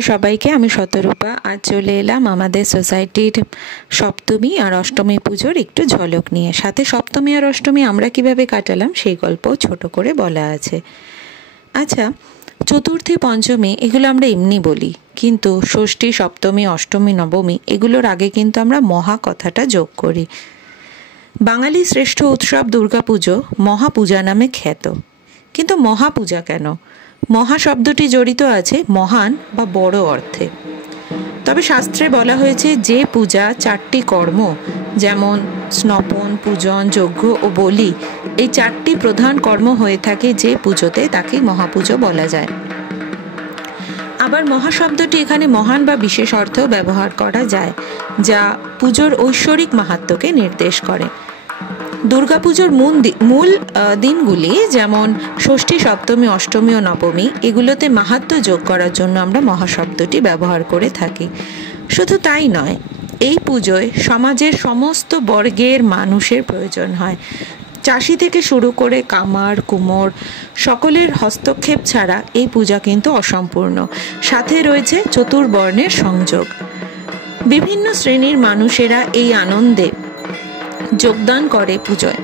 নমস্কার সবাইকে, আমি শতরূপা। আজ চলে এলাম আমাদের সোসাইটির সপ্তমী আর অষ্টমী পুজোর একটু ঝলক নিয়ে। সাথে সপ্তমী আর অষ্টমী আমরা কিভাবে কাটালাম সেই গল্প ছোট করে বলা আছে। আচ্ছা, চতুর্থী পঞ্চমী এগুলো আমরা এমনি বলি, কিন্তু ষষ্ঠী সপ্তমী অষ্টমী নবমী এগুলোর আগে কিন্তু আমরা মহা কথাটা যোগ করি। বাঙালি শ্রেষ্ঠ উৎসব দুর্গাপুজো মহাপূজা নামে খ্যাত। কিন্তু মহাপূজা কেন? মহা শব্দটি জড়িত আছে মহান বা বড় অর্থে। তবে শাস্ত্রে বলা হয়েছে যে পূজা চারটি কর্ম, যেমন স্নপন, পূজন, যজ্ঞ ও বলি, এই চারটি প্রধান কর্ম হয়ে থাকে যে পুজোতে, তাকে মহাপুজো বলা যায়। আবার মহা শব্দটি এখানে মহান বা বিশেষ অর্থেও ব্যবহার করা যায়, যা পুজোর ঐশ্বরিক মাহাত্ম্যকে নির্দেশ করে। দুর্গাপুজোর মূল দিনগুলি যেমন ষষ্ঠী, সপ্তমী, অষ্টমী ও নবমী, এগুলোতে মাহাত্ম্য যোগ করার জন্য আমরা মহাশব্দটি ব্যবহার করে থাকি। শুধু তাই নয়, এই পুজোয় সমাজের সমস্ত বর্গের মানুষের প্রয়োজন হয়। চাষি থেকে শুরু করে কামার, কুমোর, সকলের হস্তক্ষেপ ছাড়া এই পূজা কিন্তু অসম্পূর্ণ। সাথে রয়েছে চতুর্বর্ণের সংযোগ। বিভিন্ন শ্রেণীর মানুষেরা এই আনন্দে যোগদান করে পুজোয়।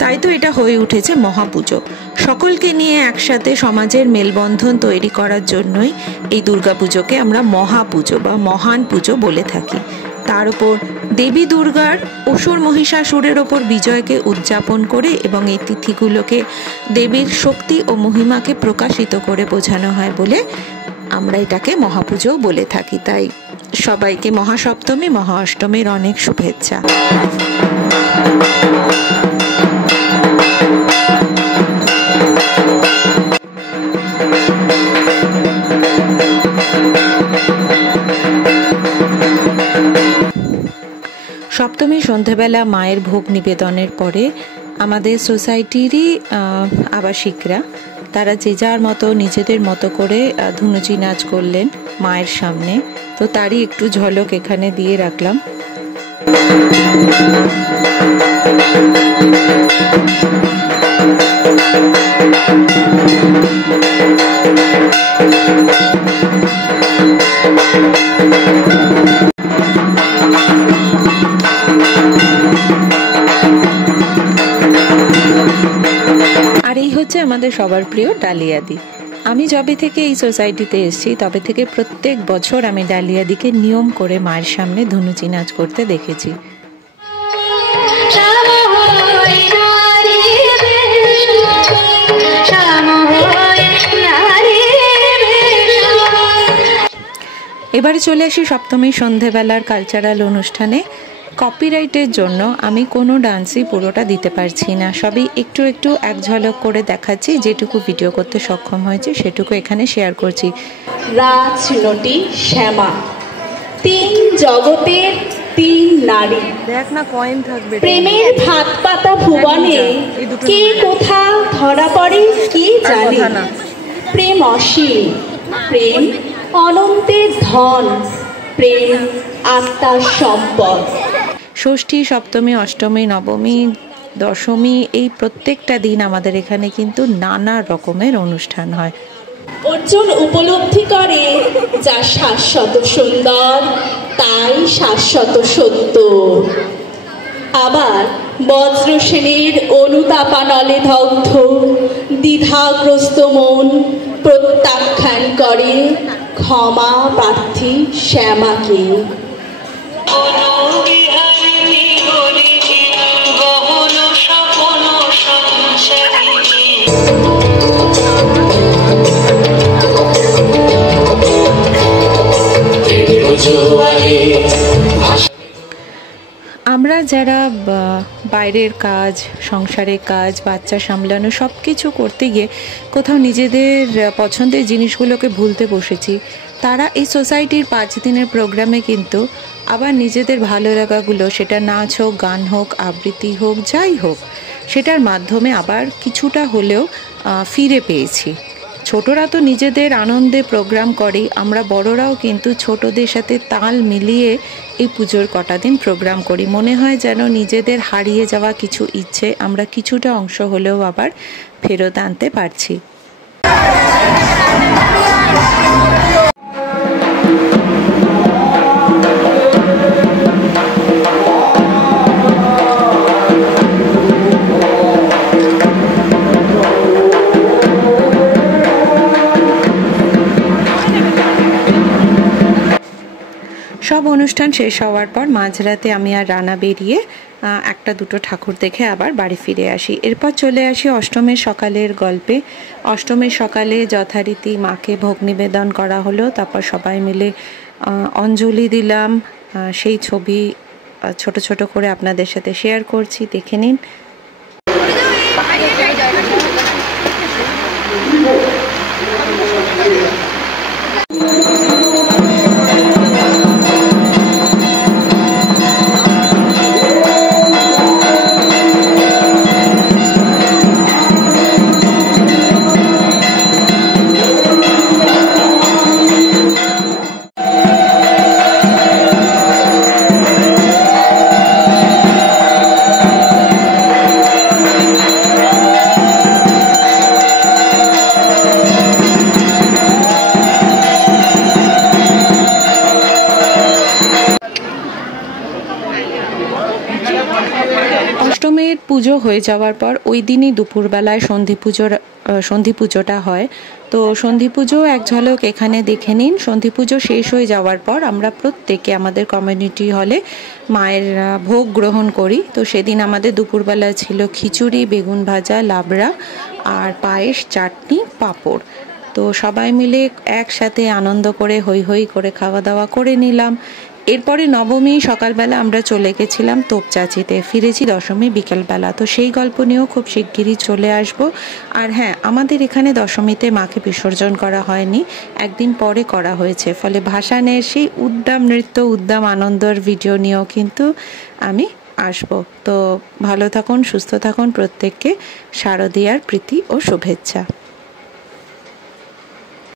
তাই তো এটা হয়ে উঠেছে মহাপুজো। সকলকে নিয়ে একসাথে সমাজের মেলবন্ধন তৈরি করার জন্যই এই দুর্গাপুজোকে আমরা মহাপুজো বা মহান পুজো বলে থাকি। তার উপর দেবী দুর্গার অসুর মহিষাসুরের ওপর বিজয়কে উদযাপন করে এবং এই তিথিগুলোকে দেবীর শক্তি ও মহিমাকে প্রকাশিত করে বোঝানো হয় বলে আমরা এটাকে মহাপুজো বলে থাকি। তাই সবাইকে মহাসপ্তমী, মহা অষ্টমীর অনেক শুভেচ্ছা। সপ্তমী সন্ধেবেলা মায়ের ভোগ নিবেদনের পরে আমাদের সোসাইটিরই আবাসিকরা তারা যে যার মতো নিজেদের মতো করে ধুনুচি নাচ করলেন মায়ের সামনে। তো তারই একটু ঝলক এখানে দিয়ে রাখলাম। আর এই হচ্ছে আমাদের সবার প্রিয় ডালিয়াদি। আমি যবে থেকে এই সোসাইটিতে এসেছি তবে থেকে প্রত্যেক বছর আমি ডালিয়াদিকে নিয়ম করে মায়ের সামনে ধুনুচি নাচ করতে দেখেছি। এবারে চলে আসি সপ্তমী সন্ধেবেলার কালচারাল অনুষ্ঠানে। কপিরাইটের জন্য আমি কোনো ডান্সই পুরোটা দিতে পারছি না, সবই একটু একটু এক ঝলক করে দেখাচ্ছি। যেটুকু ভিডিও করতে সক্ষম হয়েছে সেটুকু এখানে শেয়ার করছি। রাজনটি শ্যামা, তিন জগতের তিন নারী, দেখ না কয়েন থাকবে। প্রেমের ভাত পাতা ভুবনে কে কোথা ধরা পড়ে কে জানে। প্রেম অসীম, প্রেম অনন্তের ধন, প্রেম আত্মার সম্পদ। ষষ্ঠী, সপ্তমী, অষ্টমী, নবমী, দশমী, এই প্রত্যেকটা দিন আমাদের এখানে কিন্তু নানা রকমের অনুষ্ঠান হয়। অর্জুন উপলব্ধি করে যা শাশ্বত সুন্দর তাই শাশ্বত সত্য। আবার বজ্রসেনের অনুতাপানলে দগ্ধ দ্বিধাগ্রস্ত মন প্রত্যাখ্যান করে ক্ষমা প্রার্থী শ্যামাকে। আমরা যারা বাইরের কাজ, সংসারের কাজ, বাচ্চা সামলানো সব কিছু করতে গিয়ে কোথাও নিজেদের পছন্দের জিনিসগুলোকে ভুলতে বসেছি, তারা এই সোসাইটির 5 দিনের প্রোগ্রামে কিন্তু আবার নিজেদের ভালো লাগাগুলো, সেটা নাচ হোক, গান হোক, আবৃত্তি হোক, যাই হোক, সেটার মাধ্যমে আবার কিছুটা হলেও ফিরে পেয়েছি। ছোটরা তো নিজেদের আনন্দে প্রোগ্রাম করে, আমরা বড়রাও কিন্তু ছোটদের সাথে তাল মিলিয়ে এই পুজোর কটা দিন প্রোগ্রাম করি। মনে হয় যেন নিজেদের হারিয়ে যাওয়া কিছু ইচ্ছে আমরা কিছুটা অংশ হলেও আবার ফেরত আনতে পারছি। অনুষ্ঠান শেষ হওয়ার পর মাঝরাতে আমি আর রানা বেরিয়ে একটা দুটো ঠাকুর দেখে আবার বাড়ি ফিরে আসি। এরপর চলে আসি অষ্টমীর সকালের গল্পে। অষ্টমীর সকালে যথারীতি মাকে ভোগ নিবেদন করা হলো, তারপর সবাই মিলে অঞ্জলি দিলাম। সেই ছবি ছোট ছোট করে আপনাদের সাথে শেয়ার করছি, দেখে নিন। অষ্টমীর পুজো হয়ে যাওয়ার পর ওই দিনই দুপুরবেলায় সন্ধি পুজোটা হয়। তো সন্ধি পুজো এক ঝলক এখানে দেখে নিন। সন্ধি পুজো শেষ হয়ে যাওয়ার পর আমরা প্রত্যেকে আমাদের কমিউনিটি হলে মায়ের ভোগ গ্রহণ করি। তো সেদিন আমাদের দুপুরবেলা ছিল খিচুড়ি, বেগুন ভাজা, লাবড়া আর পায়েস, চাটনি, পাঁপড়। তো সবাই মিলে একসাথে আনন্দ করে হই হই করে খাওয়া দাওয়া করে নিলাম। এরপরে নবমী সকালবেলা আমরা চলে গেছিলাম তোপচাচিতে, ফিরেছি দশমী বিকেলবেলা। তো সেই গল্প নিয়েও খুব শিগগিরই চলে আসব। আর হ্যাঁ, আমাদের এখানে দশমীতে মাকে বিসর্জন করা হয়নি, একদিন পরে করা হয়েছে। ফলে ভাসানের সেই উদ্দাম নৃত্য, উদ্দাম আনন্দর ভিডিও নিয়েও কিন্তু আমি আসব। তো ভালো থাকুন, সুস্থ থাকুন প্রত্যেককে। শারদীয়ার প্রীতি ও শুভেচ্ছা।